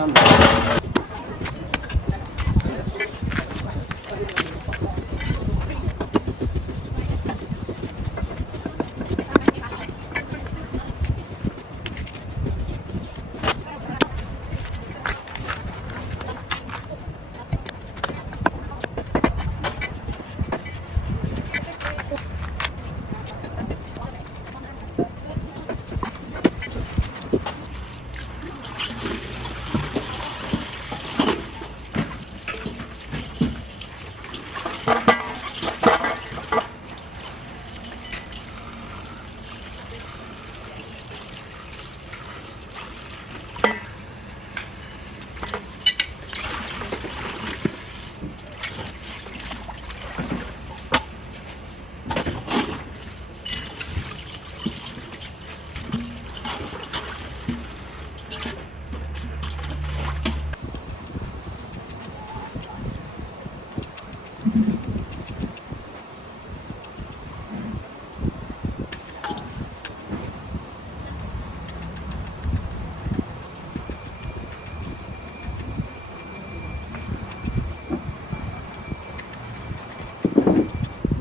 มา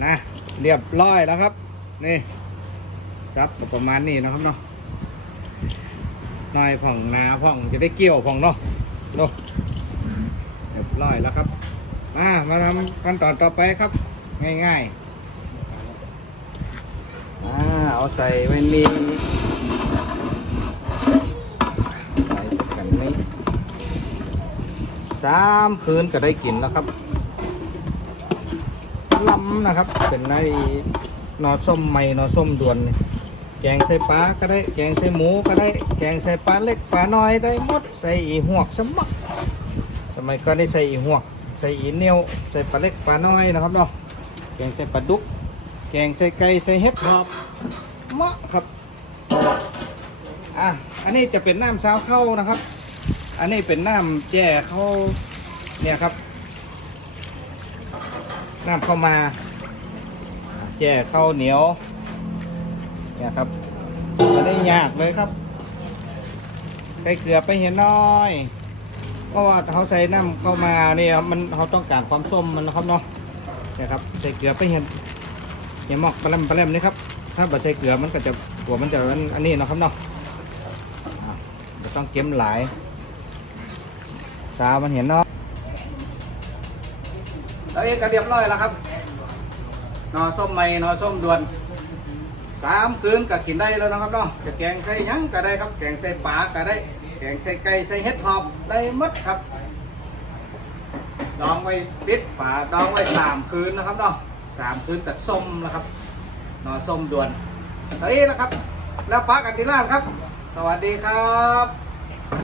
นะ เรียบร้อยแล้วครับ นี่ซับประมาณนี้นะครับเนาะน้อยผ่องนาผ่องจะได้เกี่ยวผ่องเนาะเนาะเรียบร้อยแล้วครับ มามาทำขั้นตอนต่อไปครับ ง่ายๆอ่าเอาใส่ไว้นี่ใส่กันนี้สามคืนก็ได้กินแล้วครับ ล้ำนะครับ เป็นในนอส้มใหม่นอส้มด่วน แกงใส่ปลาก็ได้ แกงใส่หมูก็ได้ แกงใส่ปลาเล็กปลาน้อยได้หมด ใส่อีหวกสมักสมัยก็ได้ใส่อีหวก ใส่อีเนียวใส่ปลาเล็กปลาน้อยนะครับเนาะ แกงใส่ปลาดุก แกงใส่ไก่ใส่เห็ดหอบมะครับ อะ อันนี้จะเป็นน้ำซาวเข้านะครับ อันนี้เป็นน้ำแจ่เข้าเนี่ยครับ น้ำเข้ามา แจ่ข้าวเหนียวเนี่ยครับไม่ได้ยากเลยครับใส่เกลือไปเห็นน้อย เพราะว่าเขาใส่น้ำเข้ามาเนี่ยมันเขาต้องการความส้มมันนะครับเนาะเนี่ยครับใส่เกลือไปเห็นเนี่ยหมอกปลาแรมปลาแรมนี่ครับถ้าบ่ใส่เกลือมันก็จะหัวมันจะอันนี้เนาะครับเนาะอะต้องเก็มหลายสาวมันเห็นเนาะ เองก็เรียบร้อยแล้วครับนอส้มใหม่นอส้มด่วนสามคืนก็กินได้แล้วนะครับเนาะจะแกงใส่ยังก็ได้ครับแกงใส่ปลาก็ได้ แกงใส่ไก่ใส่เห็ดหอบได้หมดครับดองไว้ปิดฝาดองไว้สามคืนนะครับเนาะสามคืนกับส้มนะครับนอส้มด่วนเฮ้ยนะครับ แล้วปลากันทีล่างครับ สวัสดีครับ